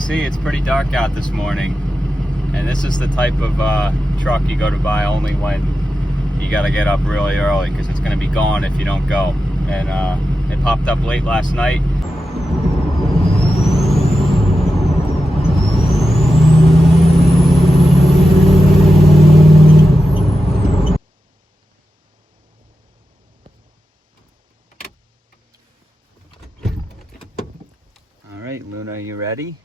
see, it's pretty dark out this morning, and this is the type of truck you go to buy only when you got to get up really early, because it's going to be gone if you don't go. And it popped up late last night. All right, Luna, you ready?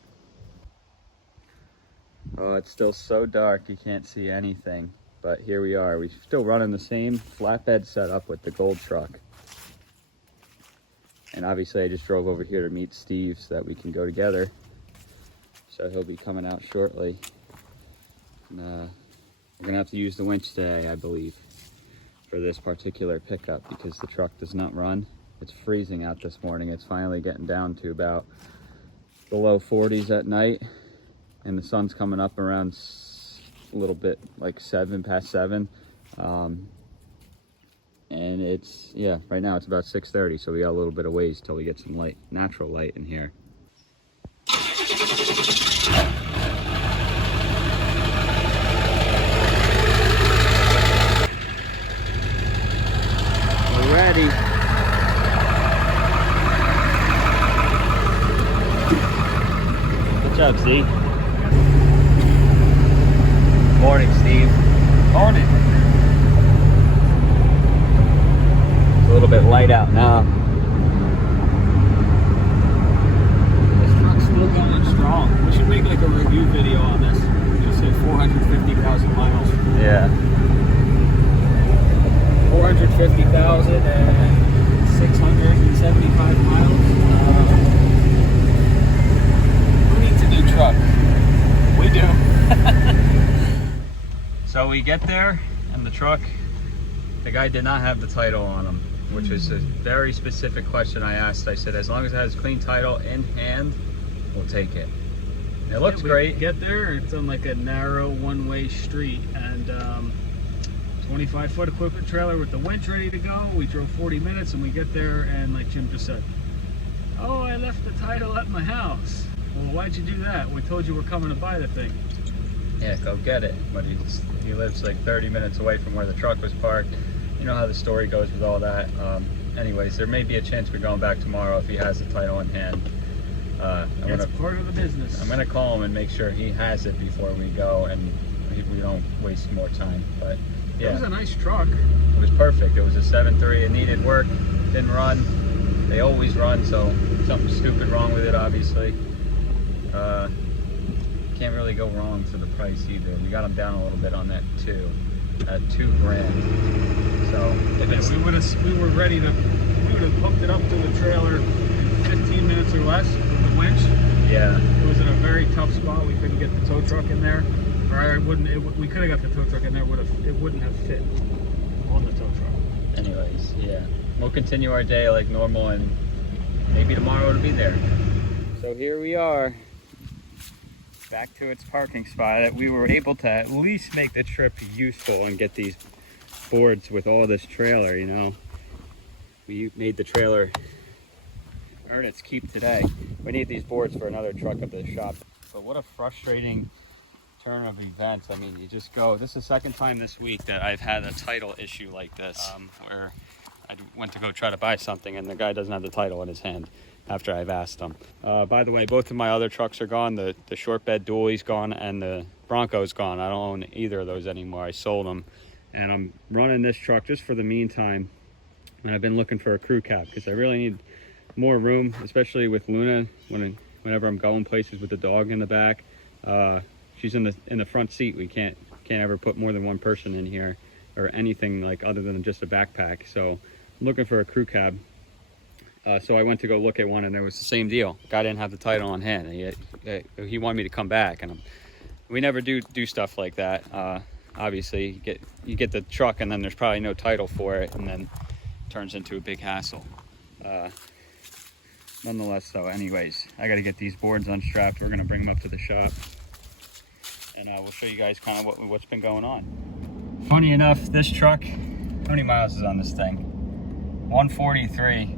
Oh, it's still so dark you can't see anything, but here we are. We're still running the same flatbed setup with the gold truck. And obviously I just drove over here to meet Steve so that we can go together. So he'll be coming out shortly. And, we're gonna have to use the winch today, I believe, for this particular pickup because the truck does not run. It's freezing out this morning. It's finally getting down to about the low 40s at night, and the sun's coming up around a little bit like past 7. And it's, yeah, right now it's about 6:30, so we got a little bit of ways till we get some light, natural light in here. We're ready. Good job, Steve. Morning, Steve. Morning. It's a little bit light out now. This truck's still going strong. We should make like a review video on this. Just say 450,000 miles. Yeah. 450,000 and 675 miles. Who needs a new truck? We do. So we get there, and the truck, the guy did not have the title on him, which is a very specific question I asked. I said, as long as it has clean title in hand, we'll take it. It looks great. Get there, it's on like a narrow one-way street, and 25-foot equipment trailer with the winch ready to go. We drove 40 minutes, and we get there, and like Jim just said, oh, I left the title at my house. Well, why'd you do that? We told you we're coming to buy the thing. Yeah, go get it. But he lives like 30 minutes away from where the truck was parked. You know how the story goes with all that. Anyways, there may be a chance we're going back tomorrow if he has the title in hand. That's part of the business. I'm gonna call him and make sure he has it before we go, and we don't waste more time. But yeah, it was a nice truck. It was perfect. It was a 7.3. It needed work. Didn't run. They always run, so something stupid wrong with it, obviously. Can't really go wrong for the price either. We got them down a little bit on that too, at $2,000. So if it's, we would have hooked it up to the trailer in 15 minutes or less with the winch. Yeah, it was in a very tough spot. We couldn't get the tow truck in there, or we could have got the tow truck in there. It wouldn't have fit on the tow truck. Anyways, yeah, we'll continue our day like normal, and maybe tomorrow it'll be there. So here we are, back to its parking spot. That we were able to at least make the trip useful and get these boards with all this trailer. You know, we made the trailer earn its keep today. We need these boards for another truck at the shop. But what a frustrating turn of events. I mean, you just go, this is the second time this week that I've had a title issue like this, where I went to go try to buy something and the guy doesn't have the title in his hand after I've asked him. By the way, both of my other trucks are gone. The short bed dually's gone and the Bronco's gone. I don't own either of those anymore. I sold them, and I'm running this truck just for the meantime. And I've been looking for a crew cab because I really need more room, especially with Luna whenever I'm going places with the dog in the back. She's in the front seat. We can't ever put more than one person in here or anything like other than just a backpack. So I'm looking for a crew cab. So I went to go look at one, and it was the same deal. Guy didn't have the title on hand. He wanted me to come back, and we never do stuff like that. Obviously, you get the truck, and then there's probably no title for it, and then it turns into a big hassle. Nonetheless, though, anyways, I got to get these boards unstrapped. We're gonna bring them up to the shop, and we'll show you guys kind of what's been going on. Funny enough, this truck, how many miles is on this thing? 143.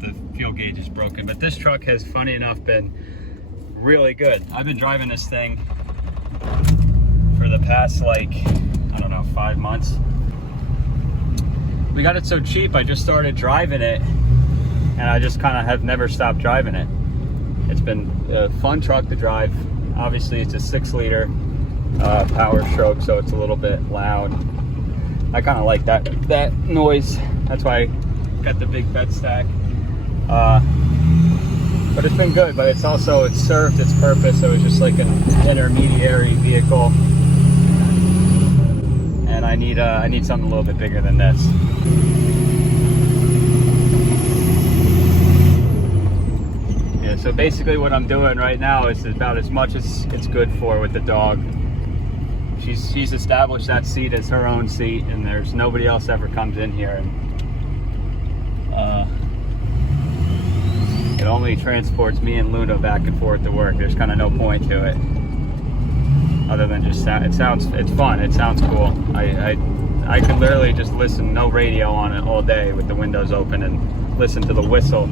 The fuel gauge is broken, but this truck has, funny enough, been really good. I've been driving this thing for the past, like, I don't know, 5 months. We got it so cheap, I just started driving it, and I just kind of have never stopped driving it. It's been a fun truck to drive. Obviously, it's a 6-liter power stroke, so it's a little bit loud. I kind of like that noise. That's why I got the big bed stack. But it's been good. But it's served its purpose. So it's just like an intermediary vehicle, and I need something a little bit bigger than this. Yeah. So basically, what I'm doing right now is about as much as it's good for with the dog. She's established that seat as her own seat, and there's nobody else ever comes in here, and it only transports me and Luna back and forth to work. There's kind of no point to it, other than just it's fun. It sounds cool. I could literally just listen, no radio on it all day with the windows open, and listen to the whistle.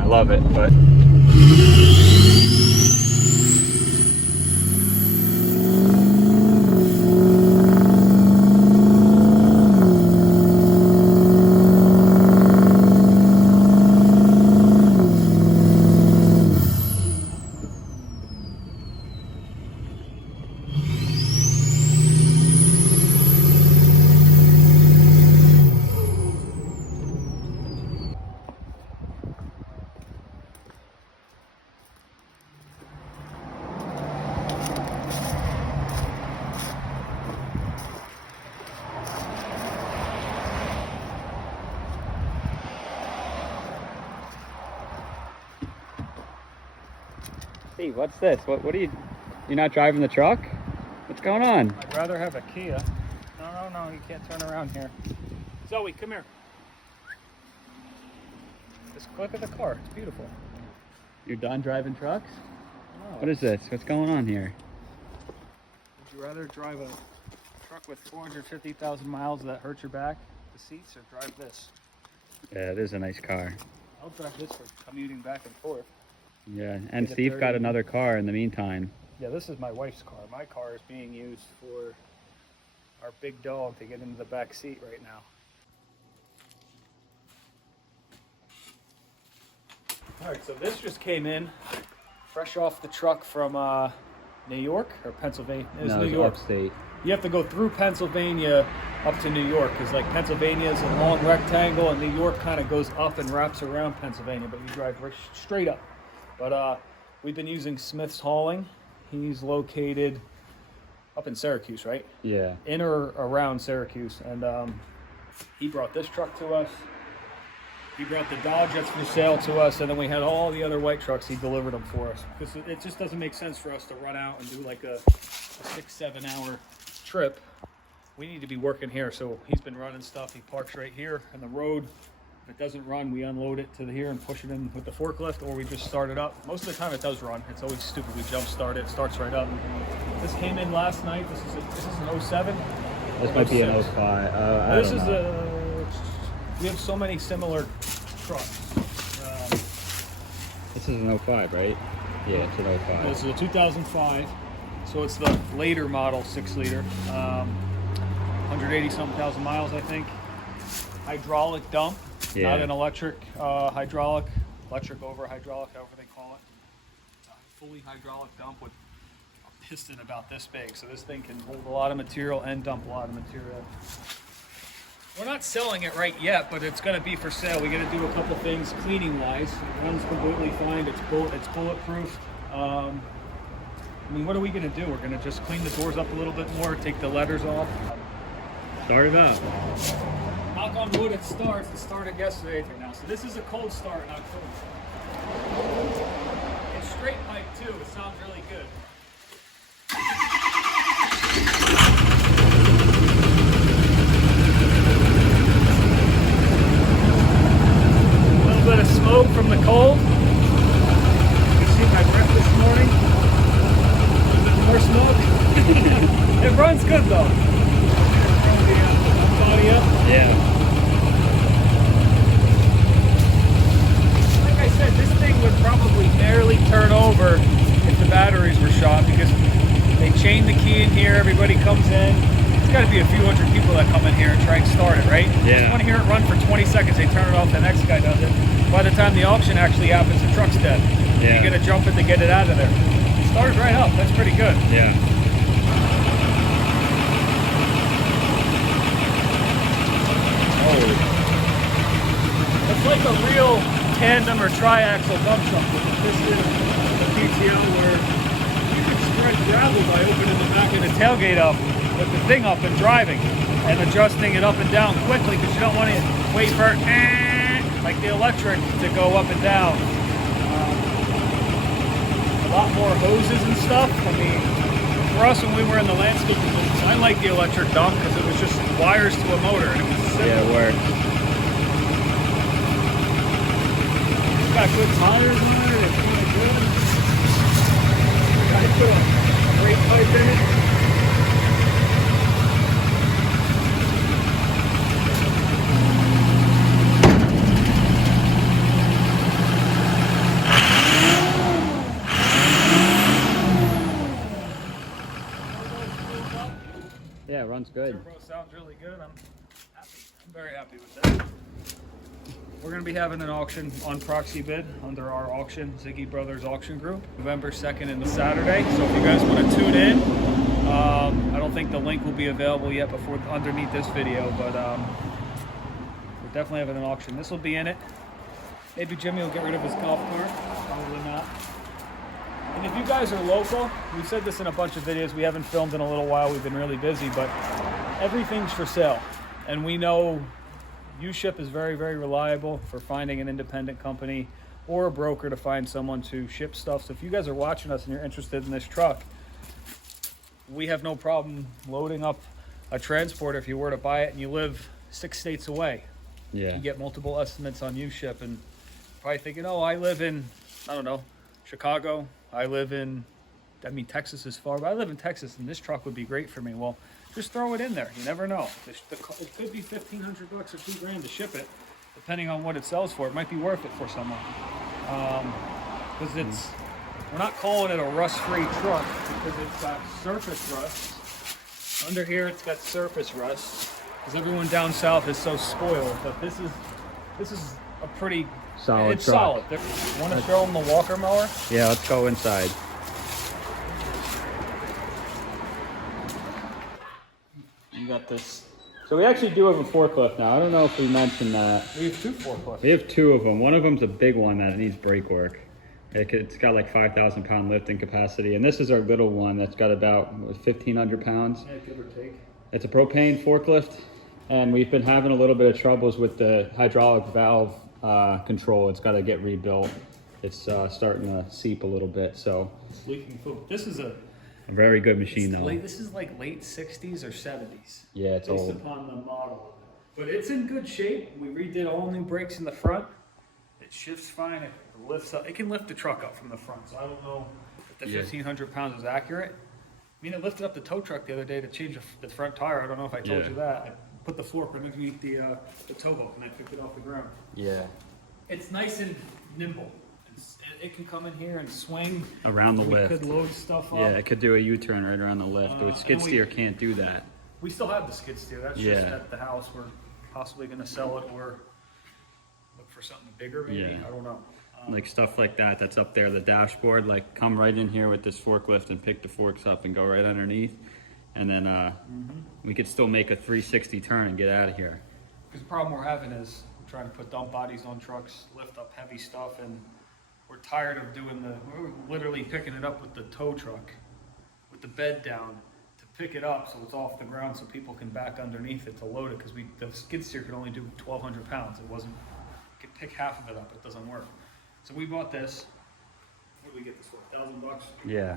I love it, but. Hey, what's this? What are you're not driving the truck? What's going on? I'd rather have a Kia. No, you can't turn around here. Zoe, come here. Just look at the car. It's beautiful. You're done driving trucks? No. What is this? What's going on here? Would you rather drive a truck with 450,000 miles that hurt your back, the seats, or drive this? Yeah, it is a nice car. I'll drive this for commuting back and forth. Yeah, and Steve got another car in the meantime. Yeah, this is my wife's car. My car is being used for our big dog to get into the back seat right now. All right, so this just came in fresh off the truck from New York or Pennsylvania. It was New York. Upstate. You have to go through Pennsylvania up to New York, because like Pennsylvania is a long rectangle, and New York kind of goes up and wraps around Pennsylvania, but you drive straight up. But we've been using Smith's Hauling. He's located up in Syracuse, right? Yeah. In or around Syracuse. And he brought this truck to us. He brought the Dodge that's for sale to us. And then we had all the other white trucks. He delivered them for us. Because it just doesn't make sense for us to run out and do like a 6-7 hour trip. We need to be working here. So he's been running stuff. He parks right here on the road. If it doesn't run, we unload it to here and push it in with the forklift, or we just start it up. Most of the time it does run. It's always stupid. We jump start it. It starts right up. This came in last night. This is an 07. This might be an 05. This is we have so many similar trucks. This is an 05, right? Yeah, it's an 05. This is a 2005. So it's the later model 6-liter. 180-something thousand miles, I think. Hydraulic dump. Yeah. Not an electric, hydraulic over hydraulic, however they call it. Fully hydraulic dump with a piston about this big. So this thing can hold a lot of material and dump a lot of material. We're not selling it right yet, but it's going to be for sale. We got to do a couple things cleaning wise. It runs completely fine. It's bulletproof. I mean, what are we going to do? We're going to just clean the doors up a little bit more, take the letters off. Start it up. Knock on wood, it starts. It started yesterday right now. So this is a cold start in October. It's straight pipe too. It sounds really good. A little bit of smoke from the cold. You can see my breath this morning. A little bit more smoke. It runs good though. Yeah. Like I said, this thing on here and try and start it, right? Yeah. You want to hear it run for 20 seconds, they turn it off, the next guy does it. By the time the auction actually happens, the truck's dead. Yeah. You gotta jump it to get it out of there. It started right up, that's pretty good. Yeah. Oh. It's like a real tandem or triaxle dump truck with the piston, the PTO, where you can spread gravel by opening the back of the tailgate up with the thing up and driving and adjusting it up and down quickly because you don't want to wait for like the electric to go up and down. A lot more hoses and stuff. I mean, for us when we were in the landscaping business, I like the electric dump because it was just wires to a motor and it was simple. Yeah, it works. It's got good tires on it, it's really good. I put a brake pipe in it. Yeah, it runs good. Turbo sounds really good. I'm happy. I'm very happy with that. We're going to be having an auction on Proxy Bid under our auction, Ziggy Brothers Auction Group, November 2nd and the Saturday. So if you guys want to tune in, I don't think the link will be available yet before underneath this video, but we're definitely having an auction. This will be in it. Maybe Jimmy will get rid of his golf cart. Probably not. And if you guys are local, we've said this in a bunch of videos, we haven't filmed in a little while, we've been really busy, but everything's for sale. And we know U-Ship is very, very reliable for finding an independent company or a broker to find someone to ship stuff. So if you guys are watching us and you're interested in this truck, we have no problem loading up a transporter if you were to buy it and you live 6 states away. Yeah. You get multiple estimates on U-Ship and probably thinking, oh, I live in, I don't know, Chicago. I live in, Texas is far, but I live in Texas and this truck would be great for me. Well, just throw it in there. You never know. It could be $1,500 or $2,000 to ship it, depending on what it sells for. It might be worth it for someone. Because we're not calling it a rust-free truck because it's got surface rust. Under here, it's got surface rust because everyone down south is so spoiled. But this is a pretty Solid It's truck. solid. Want to show them the walker mower? Yeah, let's go inside. You got this. So we actually do have a forklift now. I don't know if we mentioned that. We have 2 forklifts. We have 2 of them. One of them's a big one that needs brake work. It's got like 5,000 pound lifting capacity. And this is our little one that's got about 1,500 pounds. Yeah, give or take. It's a propane forklift. And we've been having a little bit of troubles with the hydraulic valve control. It's got to get rebuilt. It's starting to seep a little bit. So It's leaking food. This is a very good machine though. this is like late 60s or 70s. Yeah, it's based old. upon the model. But it's in good shape. We redid all new brakes in the front. It shifts fine. It lifts up. It can lift the truck up from the front. So I don't know if the 1,500 pounds is accurate. I mean, it lifted up the tow truck the other day to change the front tire. I don't know if I told Yeah. you that. I put the fork underneath the tow hook and I picked it off the ground. Yeah. It's nice and nimble. It can come in here and swing. Around the We lift. could load stuff up. Yeah, it could do a U-turn right around the lift. The skid and we- steer can't do that. We still have the skid steer. That's just Yeah. at the house. We're possibly going to sell it or look for something bigger maybe. Yeah. I don't know. Like stuff like that, that's up there, the dashboard, like come right in here with this forklift and pick the forks up and go right underneath. And then we could still make a 360 turn and get out of here. Because the problem we're having is we're trying to put dump bodies on trucks, lift up heavy stuff, and we're tired of we're literally picking it up with the tow truck, with the bed down, to pick it up so it's off the ground so people can back underneath it to load it, because the skid steer could only do 1,200 pounds. It could pick half of it up, it doesn't work. So we bought this. What did we get this for? $1,000? Yeah.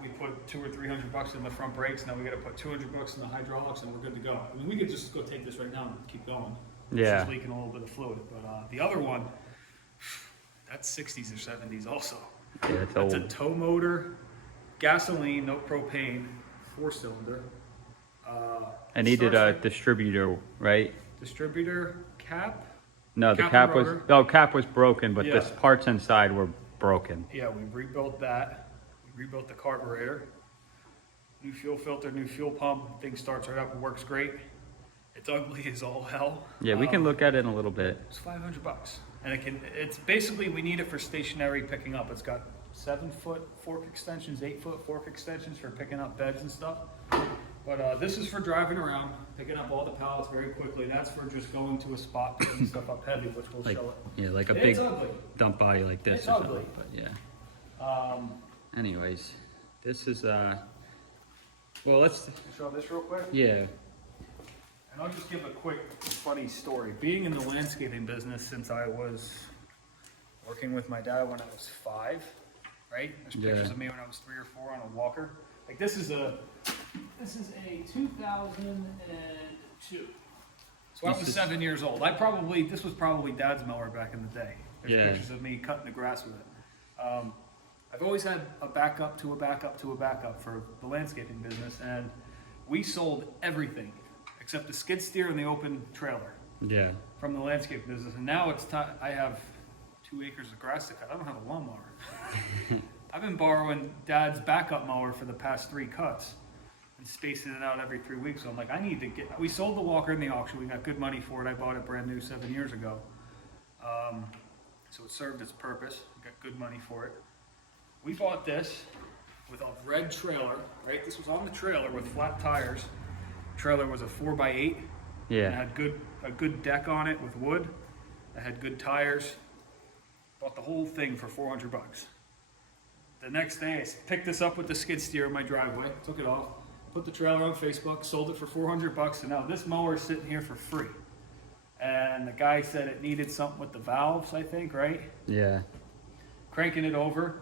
We put $200 or $300 in the front brakes. Now we got to put $200 in the hydraulics, and we're good to go. I mean, we could just go take this right now and keep going. Yeah. It's just leaking a little bit of fluid, but the other one, that's 60s or 70s also. Yeah, it's That's old. a tow motor, gasoline, no propane, 4-cylinder. I needed a starts with distributor, right? distributor cap. No, the Cap cap and was, rotor. no, cap was broken, but Yeah. the parts inside were broken. Yeah, we rebuilt that. We rebuilt the carburetor. New fuel filter, new fuel pump. Thing starts right up and works great. It's ugly as all hell. Yeah, we can look at it in a little bit. It's $500, and it's basically, we need it for stationary picking up. It's got 7-foot fork extensions, 8-foot fork extensions for picking up beds and stuff. But this is for driving around, picking up all the pallets very quickly. That's for just going to a spot, picking stuff up heavy, which we'll Like, show it. yeah, like a It's big ugly. dump body like this It's or something. ugly. But yeah. Anyways, this is well, let's. Show this real quick. Yeah. And I'll just give a quick funny story. Being in the landscaping business since I was working with my dad when I was 5, right? There's pictures of me when I was 3 or 4 on a walker. Like this is a 2002. So I was 7 years old. This was probably Dad's mower back in the day. There's pictures of me cutting the grass with it. I've always had a backup to a backup to a backup for the landscaping business, and we sold everything except the skid steer and the open trailer. Yeah. From the landscape business, and now it's time. I have 2 acres of grass to cut. I don't have a lawnmower. I've been borrowing Dad's backup mower for the past 3 cuts and spacing it out every 3 weeks. So I'm like, I need to get. We sold the walker in the auction. We got good money for it. I bought it brand new 7 years ago. So it served its purpose. We got good money for it. We bought this with a red trailer. Right, this was on the trailer with flat tires. Trailer was a 4x8. Yeah. It had a good deck on it with wood. It had good tires. Bought the whole thing for $400. The next day, I picked this up with the skid steer in my driveway, took it off, put the trailer on Facebook, sold it for $400, and now this mower is sitting here for free. And the guy said it needed something with the valves, I think, right? Yeah. Cranking it over,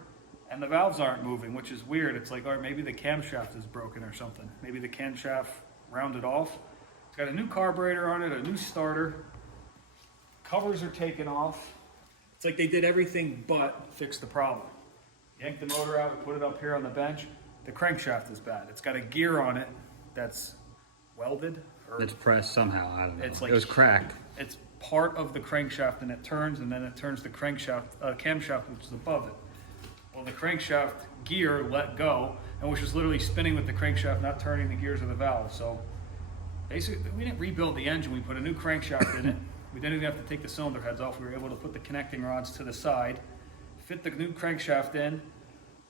and the valves aren't moving, which is weird. It's like, all right, maybe the camshaft is broken or something. Maybe the camshaft rounded off. It's got a new carburetor on it, a new starter. Covers are taken off. It's like they did everything but fix the problem. Yank the motor out, we put it up here on the bench. The crankshaft is bad. It's got a gear on it that's welded. Or It's pressed somehow. I don't know. It's like- it was cracked. it's part of the crankshaft, and it turns, and then it turns the crankshaft, camshaft, which is above it. Well, the crankshaft gear let go, and was just literally spinning with the crankshaft, not turning the gears of the valve. So basically, we didn't rebuild the engine. We put a new crankshaft in it. We didn't even have to take the cylinder heads off. We were able to put the connecting rods to the side, fit the new crankshaft in,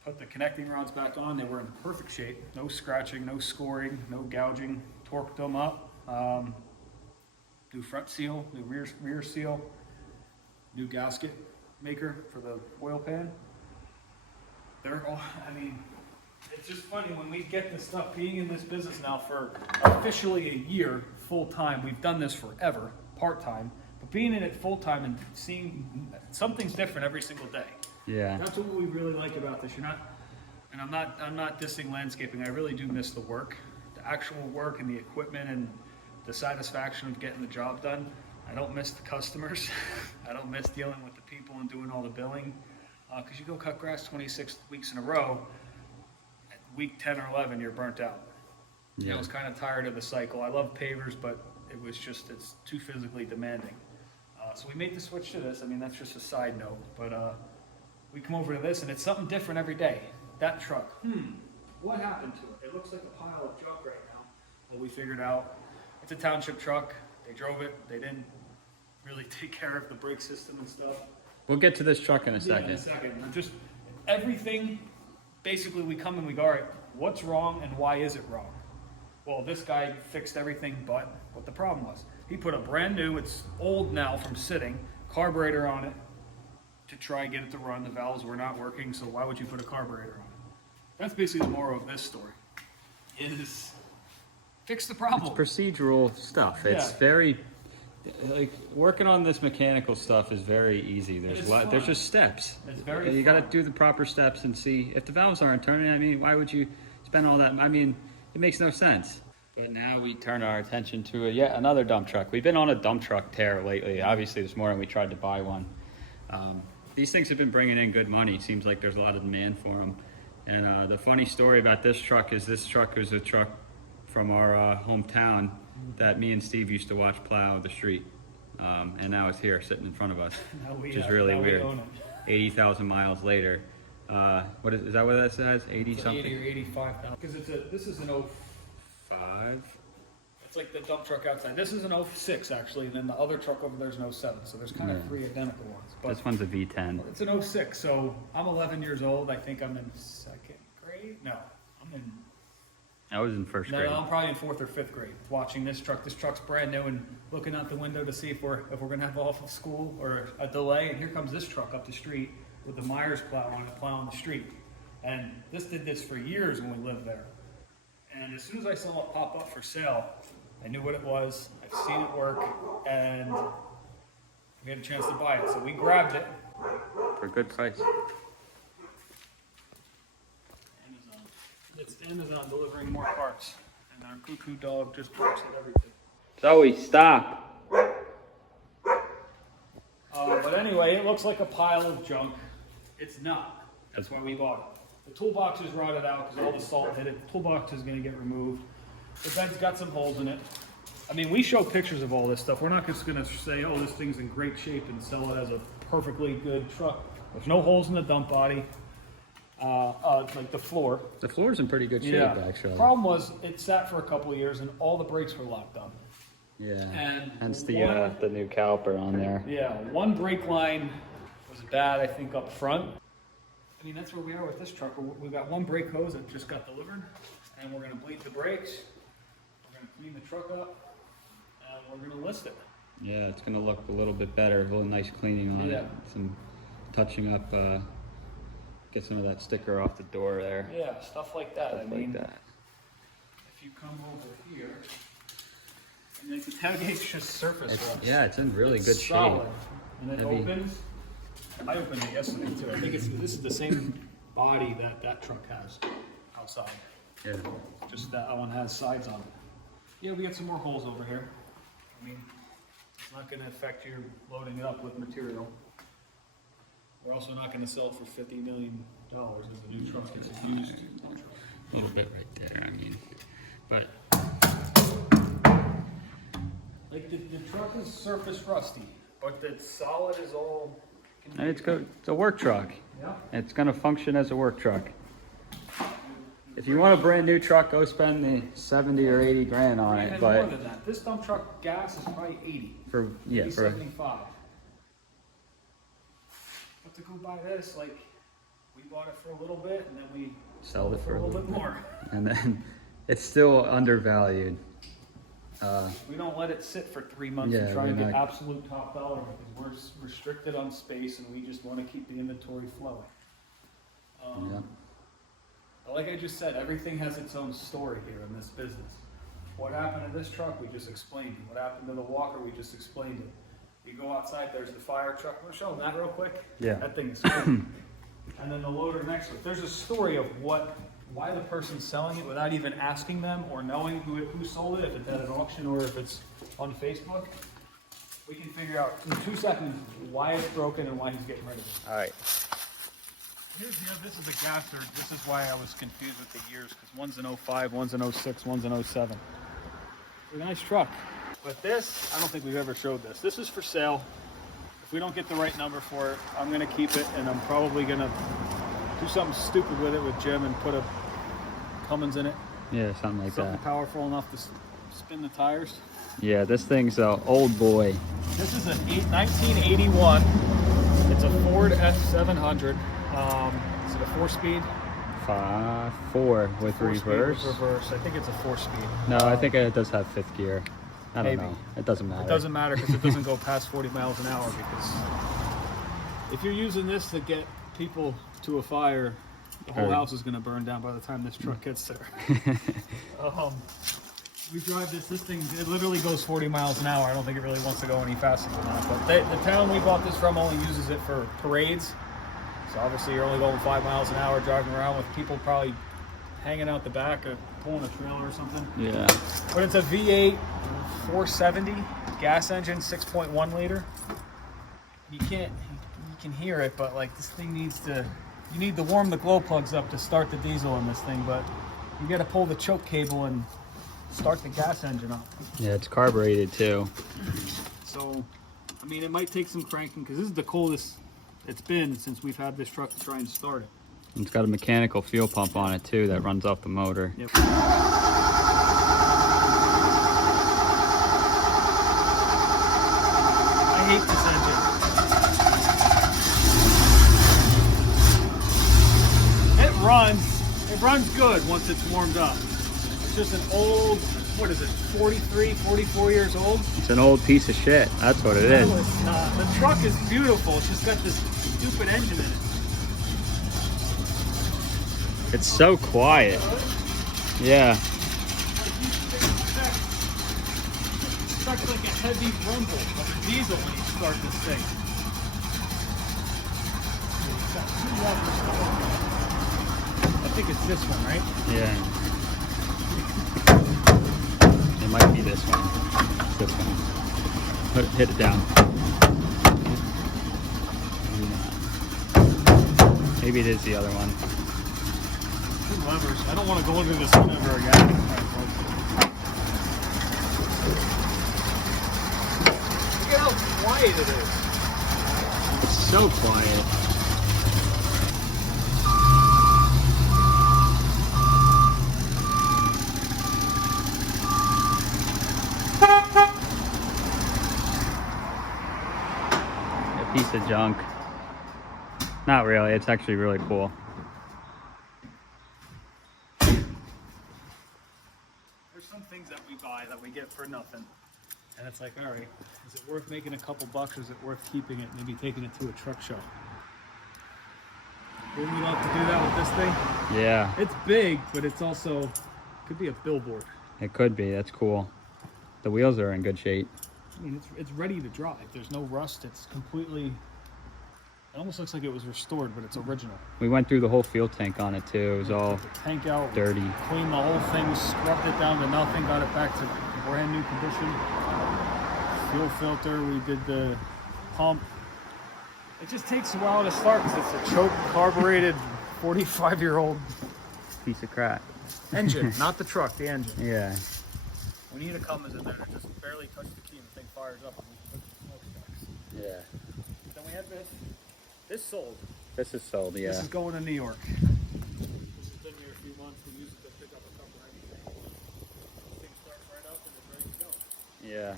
put the connecting rods back on. They were in perfect shape. No scratching, no scoring, no gouging. Torqued them up. New front seal, new rear seal, new gasket maker for the oil pan. They're all, I mean, it's just funny when we get this stuff, being in this business now for officially a year, full time. We've done this forever, part time, but being in it full time and seeing something's different every single day. Yeah. That's what we really like about this. You're not, and I'm not dissing landscaping. I really do miss the work, the actual work and the equipment and the satisfaction of getting the job done. I don't miss the customers. I don't miss dealing with the people and doing all the billing. Because you go cut grass 26 weeks in a row, at week 10 or 11, you're burnt out. Yeah. I was kind of tired of the cycle. I love pavers, but it was just, it's too physically demanding. So we made the switch to this. I mean, that's just a side note. But we come over to this, and it's something different every day. That truck, what happened to it? It looks like a pile of junk right now. Well, we figured out it's a township truck. They drove it. They didn't really take care of the brake system and stuff. We'll get to this truck in a Yeah, second. in a second. We're just everything. Basically, we come and we go, all right, what's wrong and why is it wrong? Well, this guy fixed everything but what the problem was. He put a brand new, it's old now from sitting, carburetor on it to try and get it to run. The valves were not working, so why would you put a carburetor on it? That's basically the moral of this story. Is fix the problem. It's procedural stuff. It's Yeah. very, like, working on this mechanical stuff is very easy. It's There's fun. just steps. It's very You got to fun. do the proper steps and see if the valves aren't turning. I mean, why would you spend all that? I mean, it makes no sense. But now we turn our attention to yet another dump truck. We've been on a dump truck tear lately. Obviously, this morning we tried to buy one. These things have been bringing in good money. Seems like there's a lot of demand for them. And the funny story about this truck is this truck was a truck from our hometown that me and Steve used to watch plow the street. And now it's here sitting in front of us, which is really weird. 80,000 miles later. Is that what that says? 80 something? 80 or 85,000. Because this is an 05. I It's like the dump truck outside. This is an 06 actually, and then the other truck over there is an 07. So there's kind of three identical ones. But this one's a V10. it's an 06, so I'm 11 years old. I think I'm in second grade. No, I'm in. I was in first grade. No, I'm probably in fourth or fifth grade. Watching this truck. This truck's brand new, and looking out the window to see if we're gonna have off of school or a delay. And here comes this truck up the street with the Myers plow on it, plowing the street. And this did this for years when we lived there. And as soon as I saw it pop up for sale, I knew what it was. I've seen it work, and we had a chance to buy it, so we grabbed it. For a good price. Amazon. It's Amazon delivering more parts, and our cuckoo dog just barks at everything. Zoe, stop. But anyway, it looks like a pile of junk. It's not. That's why we bought it. The toolbox is rotted out because all the salt hit it. The toolbox is going to get removed. The bed's got some holes in it. I mean, we show pictures of all this stuff. We're not just going to say, oh, this thing's in great shape and sell it as a perfectly good truck. There's no holes in the dump body, like the floor. The floor's in pretty good shape, actually. The problem was it sat for a couple of years and all the brakes were locked up. Yeah, And hence the new caliper on there. Yeah, one brake line was bad, I think, up front. I mean, that's where we are with this truck. We've got one brake hose that just got delivered, and we're going to bleed the brakes. We're going to clean the truck up, and we're going to list it. Yeah, it's going to look a little bit better. A little nice cleaning on it. Some touching up, get some of that sticker off the door there. Yeah, stuff like that. Stuff like that. If you come over here, and like the tailgate's just surface rust. Yeah, it's in really good solid. shape. And it opens. I opened it yesterday too. I think this is the same body that truck has outside. Yeah. Just that one has sides on it. Yeah, we got some more holes over here. I mean, it's not going to affect your loading it up with material. We're also not going to sell it for $50 million as a new truck. It's a used truck. A little bit right there, I mean. But like the truck is surface rusty, but the solid is all. and it's good. It's a work truck. Yeah. It's going to function as a work truck. If you want a brand new truck, go spend the 70 or 80 grand on it. And But more than that, this dump truck gas is probably 80. for Maybe for 75. But to go buy this, like, we bought it for a little bit, and then we sell it for a little bit more. and then it's still undervalued. We don't let it sit for 3 months Yeah, and try to we're get not- absolute top dollar because we're restricted on space and we just want to keep the inventory flowing. Yeah. But like I just said, everything has its own story here in this business. What happened to this truck, we just explained it. What happened to the walker, we just explained it. You go outside, there's the fire truck. Want to show them that real quick? Yeah. That thing is cool. And then the loader next to it. There's a story of why the person's selling it without even asking them or knowing who sold it, if it's at an auction or if it's on Facebook. We can figure out in 2 seconds why it's broken and why he's getting rid of it. All right. This is a gasser. This is why I was confused with the years, because one's an 05, one's an 06, one's an 07. It's a nice truck. But this, I don't think we've ever showed this. This is for sale. If we don't get the right number for it, I'm going to keep it, and I'm probably going to do something stupid with it with Jim and put a Cummins in it. Yeah, something like Something that. powerful enough to spin the tires. Yeah, this thing's an old boy. This is a 1981. It's a Ford F700. Is it a 4-speed? 4 with reverse. With reverse. I think it's a 4-speed. No, I think it does have 5th gear. I don't Maybe. know. It doesn't matter. It doesn't matter because it doesn't go past 40 miles an hour, because if you're using this to get people to a fire, the whole house is going to burn down by the time this truck gets there. We drive this thing, it literally goes 40 miles an hour. I don't think it really wants to go any faster than that. But the town we bought this from only uses it for parades. So obviously you're only going 5 miles an hour driving around with people probably hanging out the back or pulling a trailer or something. Yeah. But it's a V8 470 gas engine, 6.1 liter. You can hear it, but like this thing you need to warm the glow plugs up to start the diesel in this thing, but you got to pull the choke cable and start the gas engine up. Yeah, it's carbureted too. So, I mean, it might take some cranking because this is the coldest it's been since we've had this truck to try and start it. It's got a mechanical fuel pump on it too that runs off the motor. Yep. hate this engine. It runs good once it's warmed up. It's just an old, what is it, 43, 44 years old? It's an old piece of shit. That's what it is. No, it's not. The truck is beautiful. It's just got this stupid engine in it. It's so quiet. Yeah. It's like a heavy rumble of a diesel when you start this thing. I think it's this one, right? Yeah. It might be this one. It's this one. Hit it down. Maybe it is the other one. Two levers. I don't want to go into this one ever again. Look at how quiet it is. It's so quiet. A piece of junk. Not really, it's actually really cool. There's some things that we buy that we get for nothing. And it's like, all right, is it worth making a couple bucks or is it worth keeping it, maybe taking it to a truck show? Wouldn't we love to do that with this thing? Yeah. It's big, but it's also, could be a billboard. It could be, that's cool. The wheels are in good shape. I mean, it's ready to drive. There's no rust. It's completely, it almost looks like it was restored, but it's original. We went through the whole fuel tank on it too. It was all Took the tank out, dirty. cleaned the whole thing, scrubbed it down to nothing, got it back to brand new condition. Fuel filter, we did the pump. It just takes a while to start because it's a choke carbureted 45-year-old Piece of crap. engine, not the truck, the engine. Yeah. We need a Cummins in there to just barely touch the key and the thing fires up and we put the smokestacks. Yeah. Then we have this. This sold. This is sold, yeah. This is going to New York. This has been here a few months. We use it to pick up a couple of anything. This thing starts right up and it's ready to go. Yeah.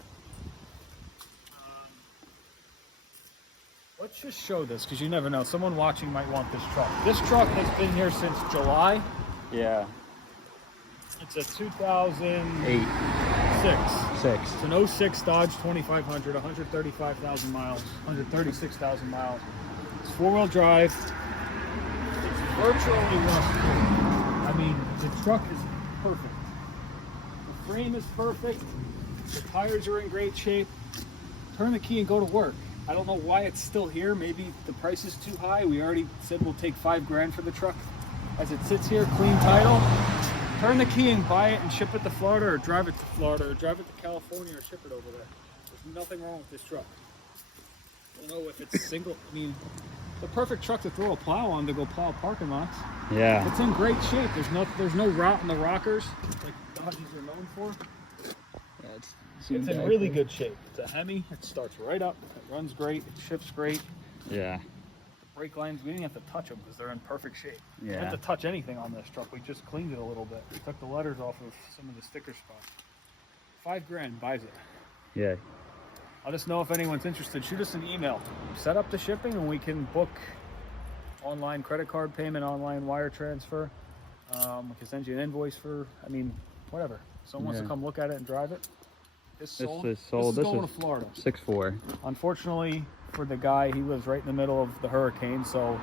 Let's just show this because you never know. Someone watching might want this truck. This truck has been here since July. Yeah. It's a 2006. 6. It's an 06 Dodge 2500, 135,000 miles, 136,000 miles. It's four-wheel drive. It's virtually rust-free. I mean, the truck is perfect. The frame is perfect. The tires are in great shape. Turn the key and go to work. I don't know why it's still here. Maybe the price is too high. We already said we'll take $5 grand for the truck. As it sits here, clean title. Turn the key and buy it and ship it to Florida or drive it to Florida or drive it to California or ship it over there. There's nothing wrong with this truck. I don't know if it's single. I mean, the perfect truck to throw a plow on to go plow parking lots. Yeah. It's in great shape. There's no rot in the rockers like Dodges are known for. Yeah, It's in really good shape. It's a Hemi. It starts right up. It runs great. It shifts great. Yeah. The brake lines, we didn't have to touch them because they're in perfect shape. We Yeah. didn't have to touch anything on this truck. We just cleaned it a little bit. We took the letters off of some of the sticker spots. $5 grand buys it. Yeah. Let us know if anyone's interested. Shoot us an email. Set up the shipping and we can book online credit card payment, online wire transfer. We can send you an invoice for, I mean, whatever. Someone wants to come look at it and drive it. This This sold. is sold. This is going to Florida. 6'4". Unfortunately for the guy, he lives right in the middle of the hurricane, so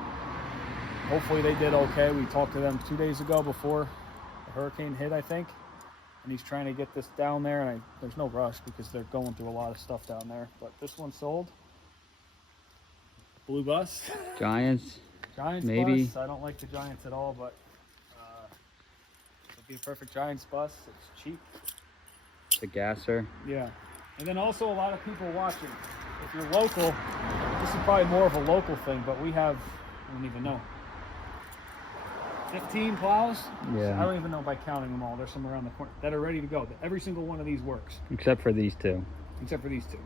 hopefully they did okay. We talked to them 2 days ago before the hurricane hit, I think, and he's trying to get this down there, and there's no rush because they're going through a lot of stuff down there, but this one sold. Blue bus. Giants. Giants Maybe. bus. I don't like the Giants at all, but it'll be a perfect Giants bus. It's cheap. The gasser. Yeah. And then also a lot of people watching. If you're local, this is probably more of a local thing, but we have, I don't even know, 15 plows? Yeah. I don't even know by counting them all. There's some around the corner that are ready to go. Every single one of these works, Except for these two. except for these two.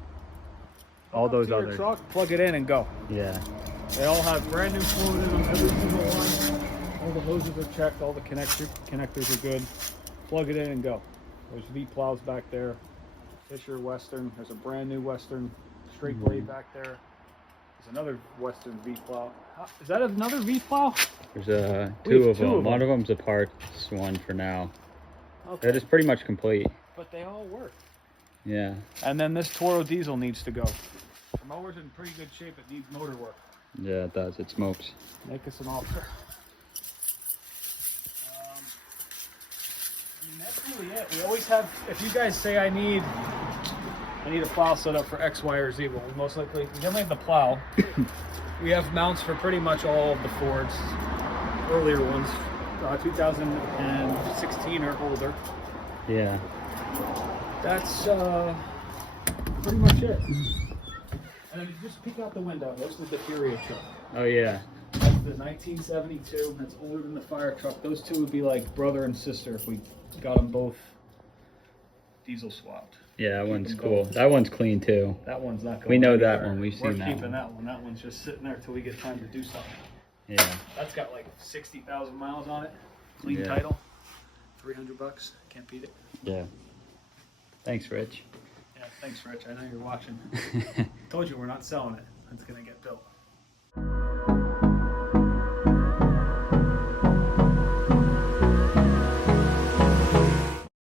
All Hook up those to your others. truck, plug it in and go. Yeah. They all have brand new fluid in them, every single one. All the hoses are checked, all the connectors are good. Plug it in and go. There's V plows back there. Fisher Western. There's a brand new Western straight blade back there. There's another Western V plow. Is that another V plow? There's We have two of two them. of them. One of them's a parts one for now. Okay. That is pretty much complete. But they all work. Yeah. And then this Toro diesel needs to go. The mower's in pretty good shape. It needs motor work. Yeah, it does. It smokes. Make us an offer. I mean, that's really it. We always have, if you guys say I need a plow set up for X, Y, or Z, well, we most likely, we definitely have the plow. We have mounts for pretty much all of the Fords, earlier ones, 2016 or older. Yeah. That's pretty much it. And then you just peek out the window. This is the period truck. Oh yeah. That's the 1972. That's older than the fire truck. Those two would be like brother and sister if we got them both diesel swapped. Yeah, that one's them cool. both. That one's clean too. That one's not going. We know that anywhere. one. We've We're seen that keeping one. that one. That one's just sitting there till we get time to do something. Yeah. That's got like 60,000 miles on it. Clean Yeah. title. $300. Can't beat it. Yeah. Thanks, Rich. Yeah, thanks, Rich. I know you're watching. Told you we're not selling it. It's gonna get built.